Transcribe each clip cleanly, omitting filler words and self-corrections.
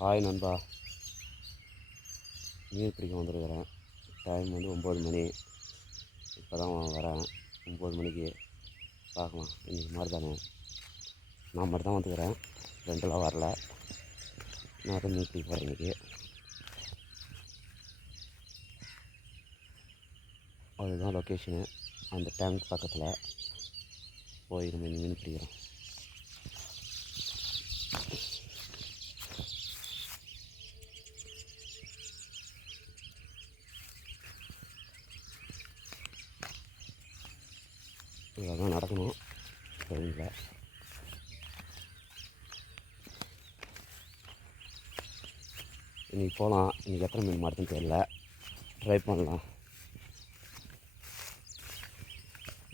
Hi நண்பா, மீன் பிடிக்க வந்துருக்கிறேன். Time வந்து 9 மணி. இப்போ தான் வரேன். 9 மணிக்கு பார்க்கலாம். இன்றைக்கி மாதிரி தானே, நான் மட்டும் தான் வந்துக்கிறேன். ரெண்டெல்லாம் வரல. நான் தான் மீன் பிடிக்க போகிறேன் இன்றைக்கி. அதுதான் லொக்கேஷனு. அந்த டேங்க் பக்கத்தில் போய் நம்ம மீன் பிடிக்கிறோம். இதெல்லாம் நடக்கணும் ட்ரெயினில். இன்றைக்கி போகலாம். இன்றைக்கி எத்தனை மீன் மாட்டுன்னு தெரியல, ட்ரை பண்ணலாம்.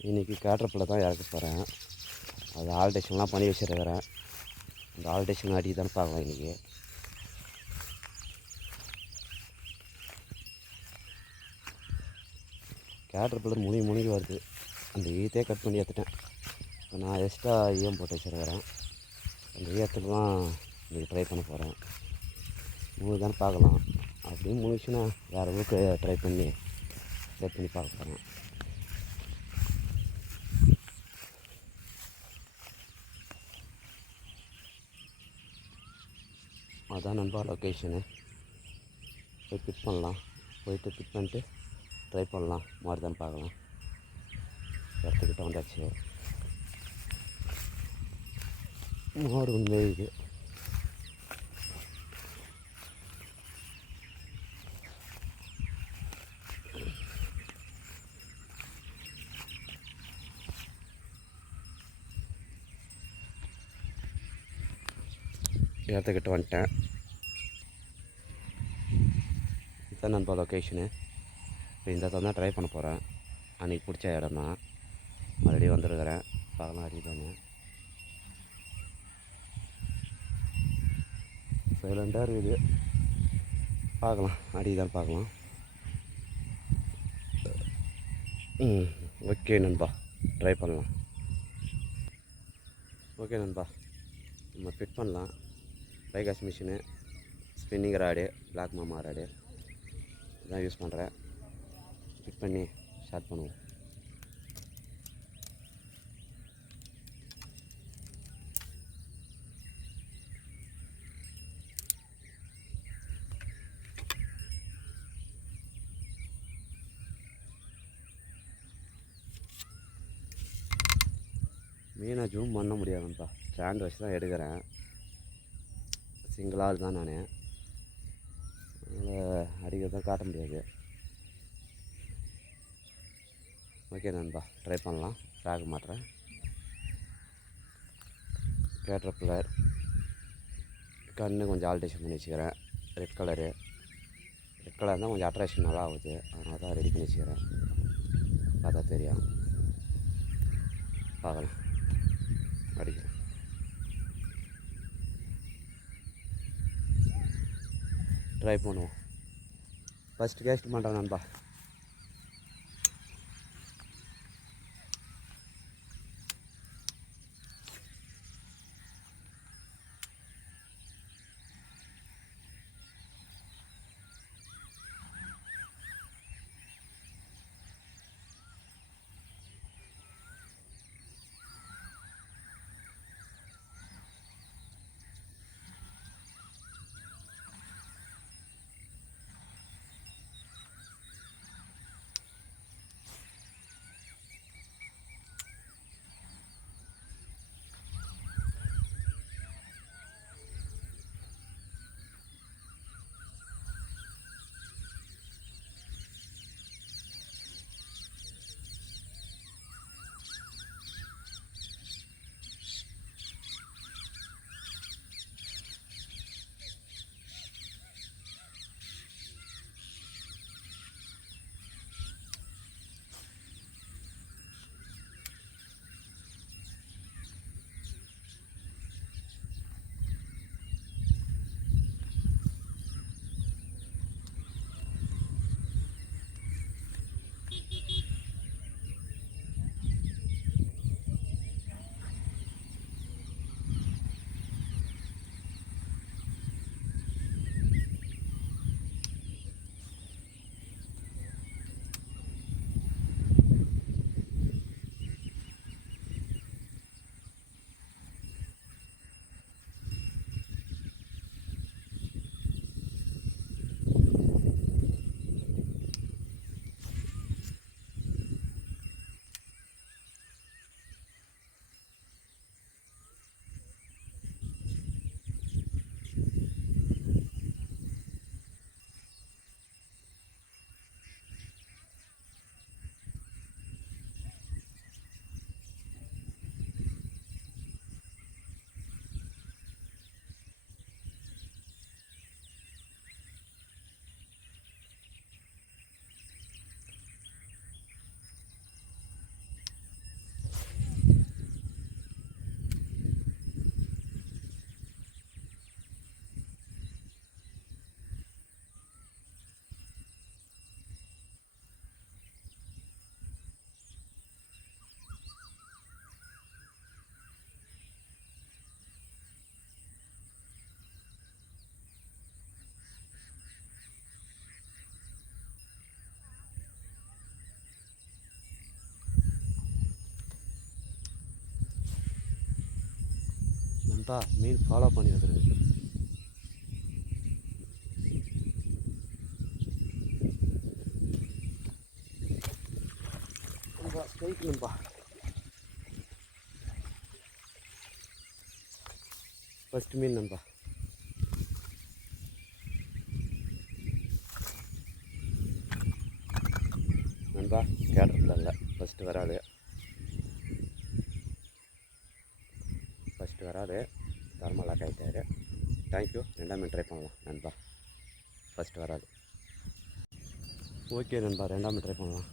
இன்றைக்கி கேட்ரப்பில் தான் இறக்க போகிறேன். அது ஆல்டேஷன்லாம் பண்ணி வச்சுருக்கிறேன். அந்த ஆல்டேஷன் அடி தான் பார்க்கலாம் இன்றைக்கி. கேட்ரப்பில் முனிக்கு வருது. அந்த ஈயத்தையே கட் பண்ணி எடுத்துட்டேன். இப்போ நான் எக்ஸ்ட்ரா ஈயம் போட்டு வச்சுருக்கிறேன். அந்த ஈயத்துக்கு தான் இன்றைக்கி ட்ரை பண்ண போகிறேன். தான் பார்க்கலாம். அப்படியும் முனிச்சுன்னா வேறு அளவுக்கு ட்ரை பண்ணி செட் பண்ணி பார்க்க போகிறேன். அதான் நண்பா லொக்கேஷனு. போய் பிக் பண்ணலாம். போயிட்டு பிக் பண்ணிட்டு ட்ரை பண்ணலாம். மாறுதான்னு பார்க்கலாம். இடத்துக்கிட்ட வந்தாச்சு. மாடு வந்து மேயுது. இடத்துக்கிட்ட வந்துட்டேன். இதுதான் நண்பா லொக்கேஷனு. இப்போ இந்த இடத்துல தான் ட்ரை பண்ண போகிறேன். அன்றைக்கி பிடிச்ச இடம் தான். மறுபடியும் வந்துருக்கிறேன். பார்க்கலாம் அடிதானே. சைலண்டாக இருக்குது. பார்க்கலாம் அடிதான் பார்க்கலாம். ஓகே நண்பா, ட்ரை பண்ணலாம். ஓகே நண்பா, நம்ம ஃபிட் பண்ணலாம். பைகாஸ் மிஷினு, ஸ்பின்னிங் ராடு, பிளாக் மாமா ராடு இதான் யூஸ் பண்ணுறேன். ஃபிட் பண்ணி ஸ்டார்ட் பண்ணுவோம். மீனை ஜூம் பண்ண முடியாதுப்பா. ஸ்டாண்ட் வச்சு தான் எடுக்கிறேன். சிங்கிளாக தான் நான். அதனால் அடிக்கிறதான் காட்ட முடியாது. ஓகே நண்பா, ட்ரை பண்ணலாம். ஃப்ராக் மாட்டுறேன். கேட்ரப்பில்லர் கண்ணு கொஞ்சம் ஆல்ட்ரேஷன் பண்ணி வச்சுக்கிறேன். ரெட் கலர் தான் கொஞ்சம் அட்ராக்ஷன் நல்லா ஆகுது. அதனால தான் ரெடி பண்ணி வச்சுக்கிறேன். பார்த்தா தெரியும். பார்க்கலாம் அடிக்கிறேன். ட்ரை பண்ணுவோம். ஃபஸ்ட்டு கேஸ்ட் பண்ணுறேன் நண்பா. நண்பா மீன் ஃபாலோ பண்ணி வந்துருக்கு. நண்பா ஸ்ட்ரைக் நண்பா. ஃபஸ்ட்டு மீன் நண்பா. நண்பா கேட்டரில் இல்லை, ஃபஸ்ட்டு வராது. தரமாக லாக் ஆகிட்டாரு. தேங்க்யூ. ரெண்டாம் மீன் ட்ரை பண்ணலாம் நண்பா. ஃபஸ்ட்டு வராது. ஓகே நண்பா, ரெண்டாம் மீன் ட்ரை பண்ணலாம்.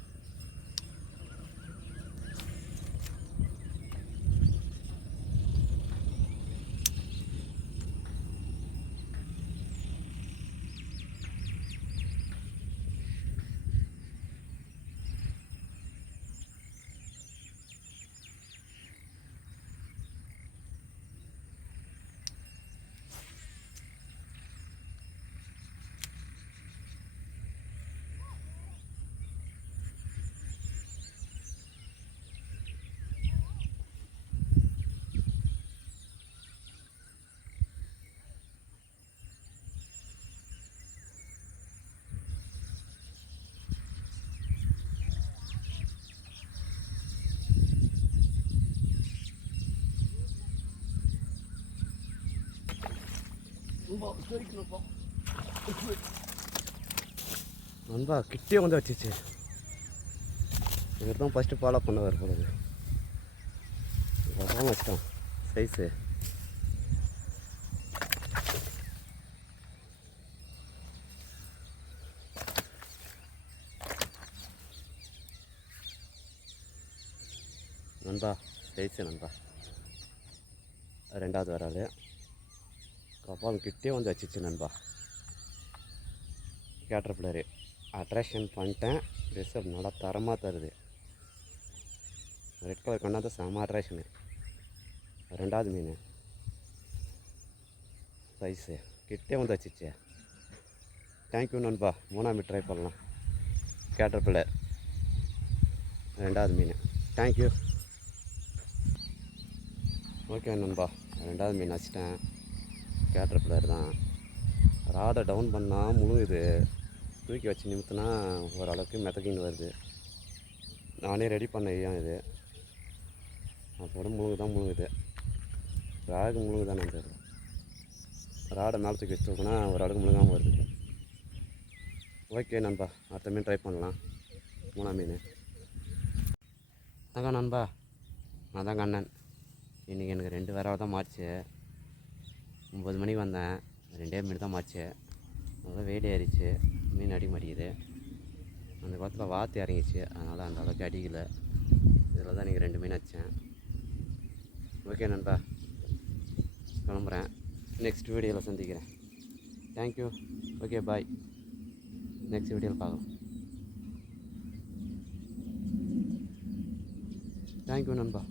நண்பா கிட்டே வந்து வச்சிச்சு. இவர் தான் ஃபஸ்ட்டு ஃபாலோ பண்ணவர் போடுது. ரொம்ப கஷ்டம் சைஸு. நண்பா சைஸு நண்பா. ரெண்டாவது வராது. கப்பால் கிட்டே வந்து வச்சிச்சு நண்பா. கேட்டர்பில்லரு அட்ராக்ஷன் பண்ணிட்டேன். ரிசல்ட் நல்லா தரமாக தருது. ரெட் கலர் கொண்டாந்து செம அட்ராக்ஷனு. ரெண்டாவது மீன் சைஸு கிட்டே வந்து வச்சிச்சு. தேங்க்யூ நண்பா. மூணாம் மீன் ட்ரை பண்ணலாம். கேட்டர்பில்லர் ரெண்டாவது மீன். தேங்க்யூ. ஓகே நண்பா, ரெண்டாவது மீன் வச்சிட்டேன். கேட்டர்பில்லர் தான். ராடை டவுன் பண்ணால் முழுகுது. தூக்கி வச்சு நிமித்தினா ஓரளவுக்கு மிதக்கின்னு வருது. நானே ரெடி பண்ண ஏன் இது அப்போட முழுகுது. ராகு முழுகுதானு தெரியல. ராடை மேலே தூக்கி வச்சு தூக்கினா ஓரளவுக்கு முழுகாமல் வருது. ஓகே நண்பா, அடுத்த மீன் ட்ரை பண்ணலாம். மூணாம் மீன் அதாங்க நண்பா. நான் தான் கண்ணன். இன்றைக்கி எனக்கு 2 வேறாக தான் மாறிச்சு. 9 மணிக்கு வந்தேன். 2 மீன் தான் மாறிச்சு. நல்லா வெயில் ஏறிச்சு. மீன் அடிக்க மாட்டேங்குது. அந்த குளத்தில் வாத்து இறங்கிச்சு. அதனால் அந்த அளவுக்கு அடிக்கலை. இதில் தான் நீங்கள் 2 மீன் வச்சேன். ஓகே நண்பா, கிளம்புறேன். நெக்ஸ்ட் வீடியோவில் சந்திக்கிறேன். தேங்க்யூ. Okay bye. நெக்ஸ்ட் வீடியோவில் பார்க்கலாம். தேங்க்யூ நண்பா.